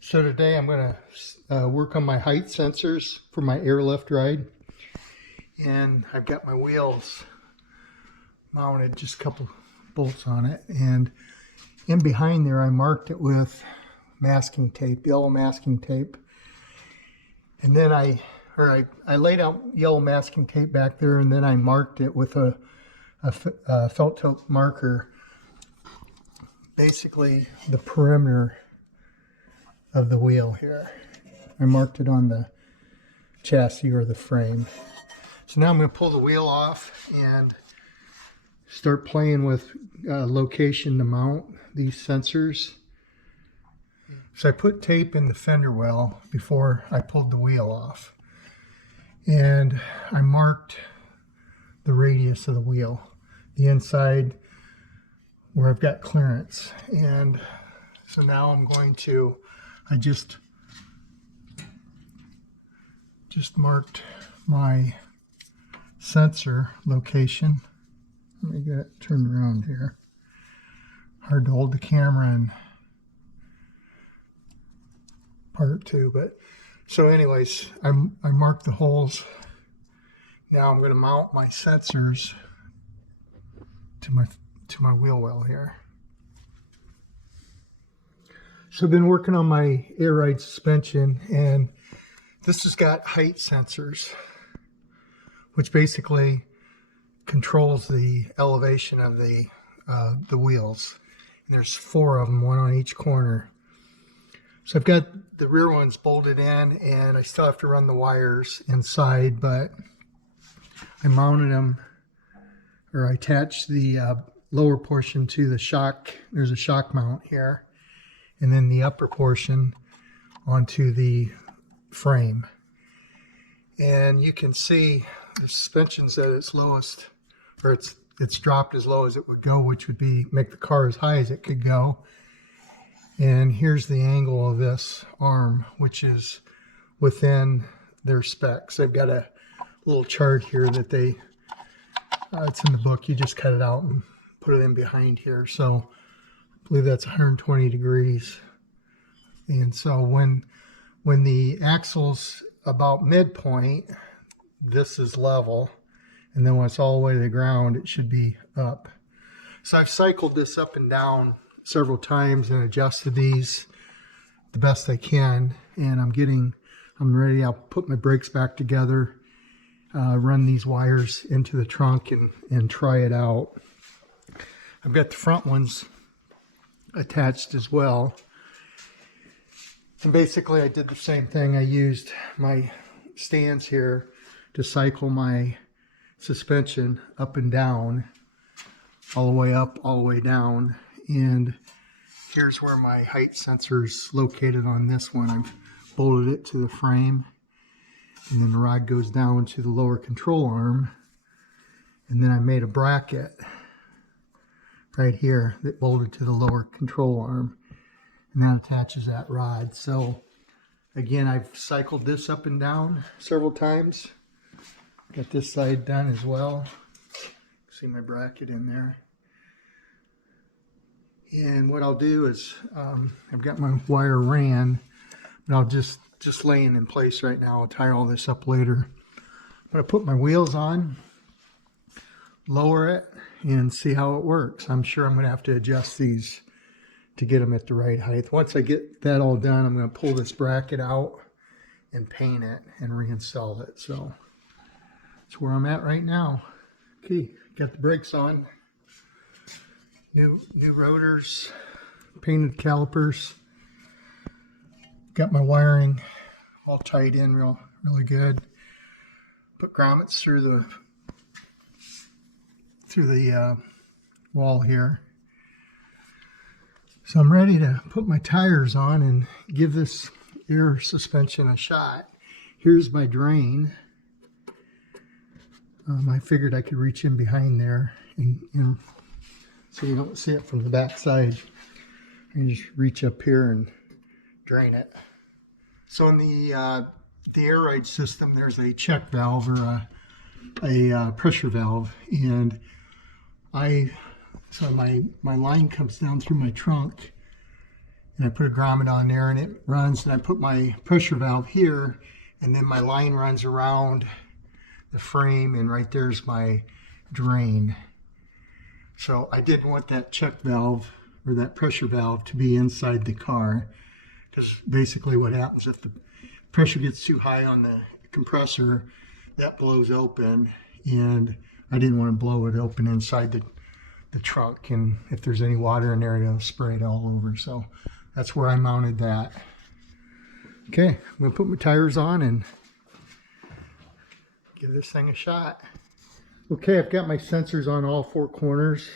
So today I'm going to work on my height sensors for my airlift ride. And I've got my wheels mounted, just a couple bolts on it. And in behind there I marked it with masking tape, yellow masking tape. And then I laid out yellow masking tape back there, and then I marked it with a felt tip marker, basically the perimeter of the wheel here. I marked it on the chassis or the frame. So now I'm going to pull the wheel off and start playing with location to mount these sensors. So I put tape in the fender well before I pulled the wheel off, and I marked the radius of the wheel, the inside where I've got clearance. And so now I'm going to, I just marked my sensor location. Let me get it turned around here. Hard to hold the camera in part two, but so anyways, I marked the holes. Now I'm going to mount my sensors to my wheel well here. So I've been working on my air ride suspension, and this has got height sensors, which basically controls the elevation of the wheels. And there's 4 of them, one on each corner. So I've got the rear ones bolted in, and I still have to run the wires inside, but I mounted them, or I attached the lower portion to the shock. There's a shock mount here, and then the upper portion onto the frame. And you can see the suspension's at its lowest, or it's dropped as low as it would go, which would be make the car as high as it could go. And here's the angle of this arm, which is within their specs. They've got a little chart here that it's in the book. You just cut it out and put it in behind here. So I believe that's 120 degrees. And so when the axle's about midpoint, this is level. And then when it's all the way to the ground, it should be up. So I've cycled this up and down several times and adjusted these the best I can. And I'm ready. I'll put my brakes back together, run these wires into the trunk and try it out. I've got the front ones attached as well. And basically I did the same thing. I used my stands here to cycle my suspension up and down, all the way up, all the way down. And here's where my height sensor's located on this one. I've bolted it to the frame, and then the rod goes down to the lower control arm. And then I made a bracket right here that bolted to the lower control arm, and that attaches that rod. So again, I've cycled this up and down several times. Got this side done as well. See my bracket in there. And what I'll do is, I've got my wire ran, but I'll just laying in place right now. I'll tie all this up later. I'm going to put my wheels on, lower it, and see how it works. I'm sure I'm going to have to adjust these to get them at the right height. Once I get that all done, I'm going to pull this bracket out and paint it and reinstall it. So that's where I'm at right now. Okay, got the brakes on. New rotors, painted calipers. Got my wiring all tied in really good. Put grommets through the wall here. So I'm ready to put my tires on and give this air suspension a shot. Here's my drain. I figured I could reach in behind there and so you don't see it from the back side. And just reach up here and drain it. So in the air ride system, there's a check valve or a pressure valve, and so my line comes down through my trunk, and I put a grommet on there and it runs, and I put my pressure valve here, and then my line runs around the frame, and right there's my drain. So I didn't want that check valve or that pressure valve to be inside the car, because basically what happens if the pressure gets too high on the compressor, that blows open, and I didn't want to blow it open inside the trunk, and if there's any water in there, it'll spray it all over. So that's where I mounted that. Okay, I'm gonna put my tires on and give this thing a shot. Okay, I've got my sensors on all four corners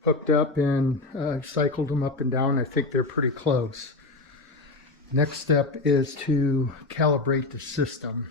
hooked up, and I've cycled them up and down. I think they're pretty close. Next step is to calibrate the system.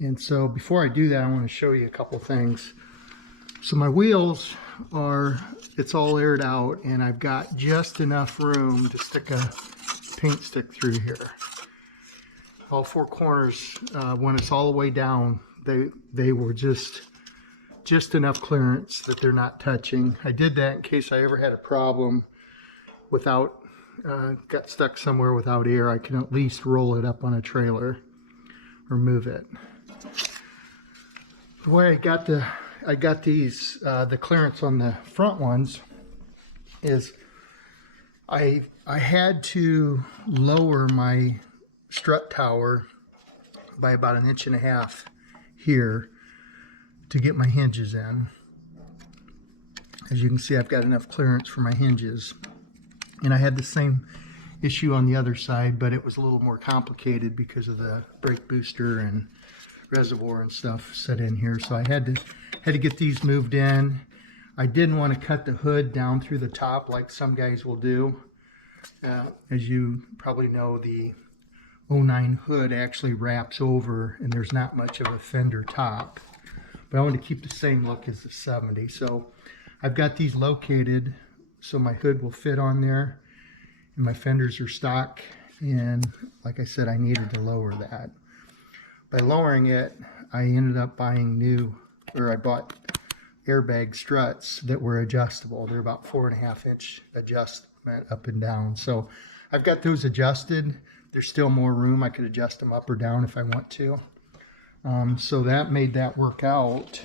And so before I do that, I want to show you a couple things. So my wheels it's all aired out, and I've got just enough room to stick a paint stick through here. All four corners, when it's all the way down, they were just enough clearance that they're not touching. I did that in case I ever had a problem without, got stuck somewhere without air. I can at least roll it up on a trailer or move it. The way I got these, the clearance on the front ones is I had to lower my strut tower by about 1.5 inches here to get my hinges in. As you can see, I've got enough clearance for my hinges. And I had the same issue on the other side, but it was a little more complicated because of the brake booster and reservoir and stuff set in here. So I had to get these moved in. I didn't want to cut the hood down through the top like some guys will do. As you probably know, the 09 hood actually wraps over, and there's not much of a fender top. But I want to keep the same look as the 70. So I've got these located so my hood will fit on there, and my fenders are stock, and like I said, I needed to lower that. By lowering it, I ended up buying I bought airbag struts that were adjustable. They're about 4.5 inch adjustment up and down. So I've got those adjusted. There's still more room. I could adjust them up or down if I want to. So that made that work out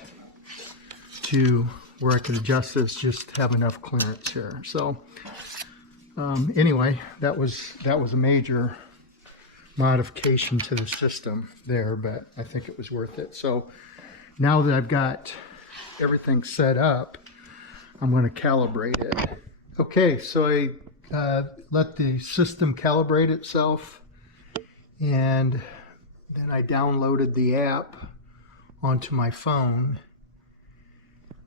to where I could adjust this, just have enough clearance here. So anyway, that was a major modification to the system there, but I think it was worth it. So now that I've got everything set up, I'm going to calibrate it. Okay, so I let the system calibrate itself, and then I downloaded the app onto my phone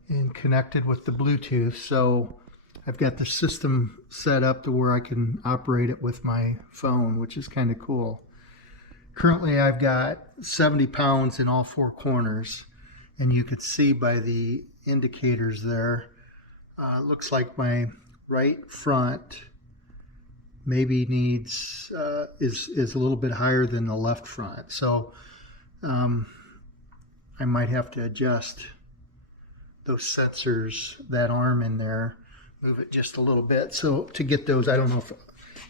and connected with the Bluetooth. So I've got the system set up to where I can operate it with my phone, which is kind of cool. Currently I've got 70 pounds in all four corners, and you could see by the indicators there, looks like my right front maybe needs is a little bit higher than the left front. So I might have to adjust those sensors, that arm in there, move it just a little bit. So to get those, I don't know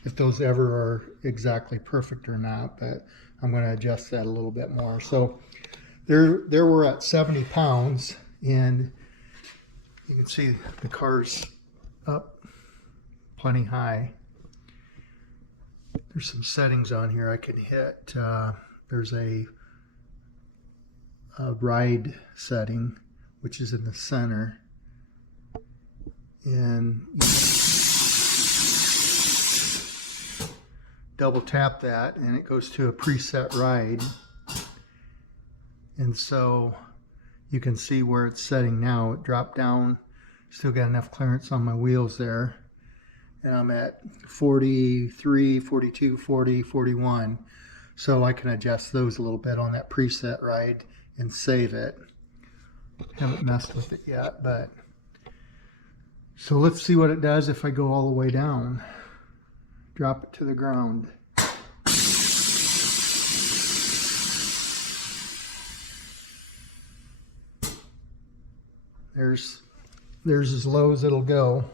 if those ever are exactly perfect or not, but I'm going to adjust that a little bit more. So there we're at 70 pounds, and you can see the car's up plenty high. There's some settings on here I can hit. There's a ride setting, which is in the center, and double tap that and it goes to a preset ride. And so you can see where it's setting now. It dropped down, still got enough clearance on my wheels there, and I'm at 43, 42, 40, 41. So I can adjust those a little bit on that preset ride and save it. Haven't messed with it yet, but so let's see what it does if I go all the way down. Drop it to the ground. There's as low as it'll go.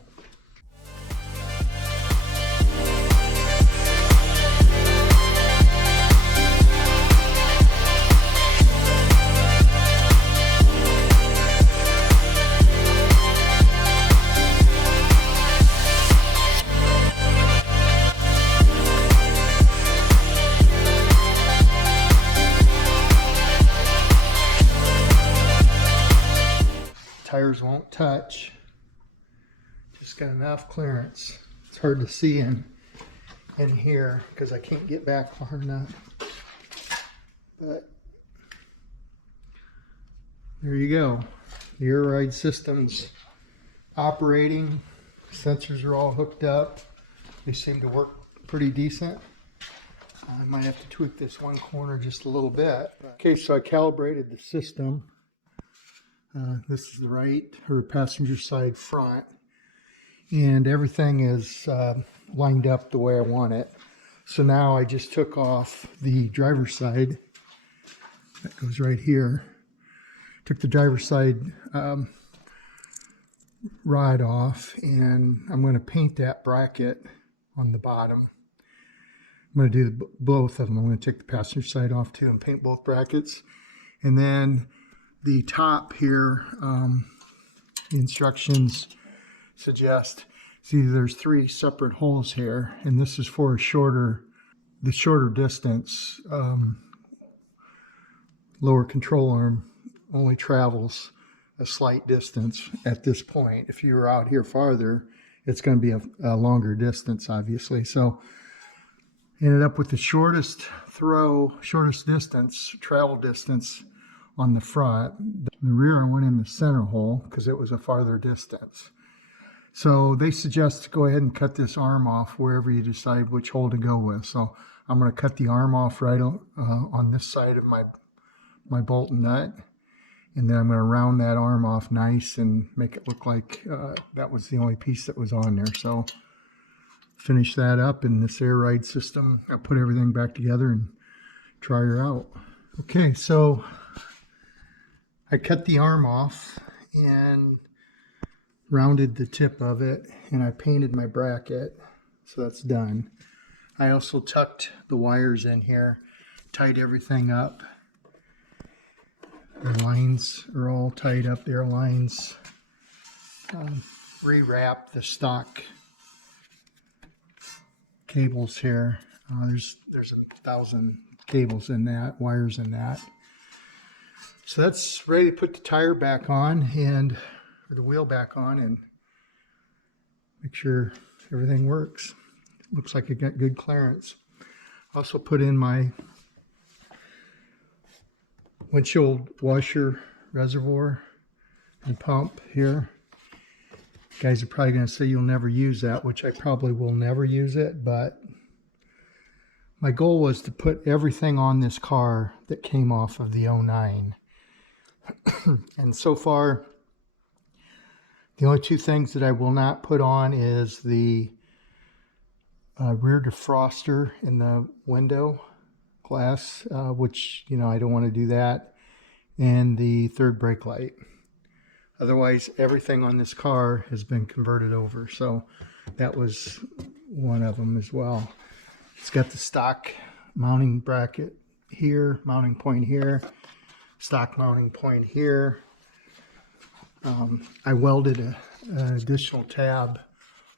won't touch. Just got enough clearance. It's hard to see in here because I can't get back far enough. But there you go. The air ride system's operating. Sensors are all hooked up. They seem to work pretty decent. I might have to tweak this one corner just a little bit. Okay, so I calibrated the system. This is the right or passenger side front, and everything is lined up the way I want it. So now I just took off the driver's side. That goes right here. Took the driver's side rod off, and I'm going to paint that bracket on the bottom. I'm going to do both of them. I'm going to take the passenger side off too and paint both brackets. And then the top here, the instructions suggest, see there's 3 separate holes here, and this is for the shorter distance. Lower control arm only travels a slight distance at this point. If you were out here farther, it's going to be a longer distance, obviously. So ended up with the shortest distance, travel distance on the front. The rear I went in the center hole because it was a farther distance. So they suggest to go ahead and cut this arm off wherever you decide which hole to go with. So I'm going to cut the arm off right on this side of my bolt and nut. And then I'm going to round that arm off nice and make it look like that was the only piece that was on there. So finish that up in this air ride system. I'll put everything back together and try her out. Okay, so I cut the arm off and rounded the tip of it, and I painted my bracket, so that's done. I also tucked the wires in here, tied everything up. The lines are all tied up, the air lines. Rewrapped the stock cables here. There's 1,000 cables in that, wires in that. So that's ready to put the tire back on or the wheel back on and make sure everything works. Looks like it got good clearance. Also put in my windshield washer reservoir and pump here. Guys are probably going to say you'll never use that, which I probably will never use it, but my goal was to put everything on this car that came off of the 09. And so far, the only 2 things that I will not put on is the rear defroster in the window glass, which, you know, I don't want to do that, and the third brake light. Otherwise, everything on this car has been converted over, so that was one of them as well. It's got the stock mounting bracket here, mounting point here, stock mounting point here. I welded an additional tab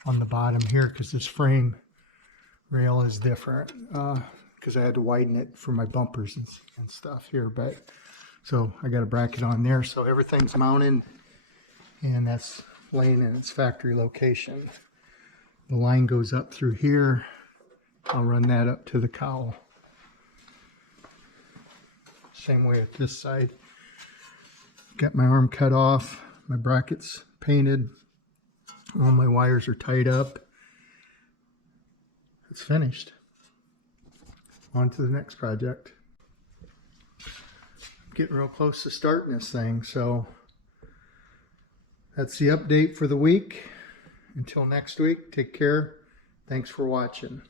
on the bottom here because this frame rail is different, because I had to widen it for my bumpers and stuff here. But so I got a bracket on there, so everything's mounted, and that's laying in its factory location. The line goes up through here. I'll run that up to the cowl. Same way at this side. Got my arm cut off, my brackets painted, all my wires are tied up. It's finished. On to the next project. I'm getting real close to starting this thing, so that's the update for the week. Until next week, take care. Thanks for watching.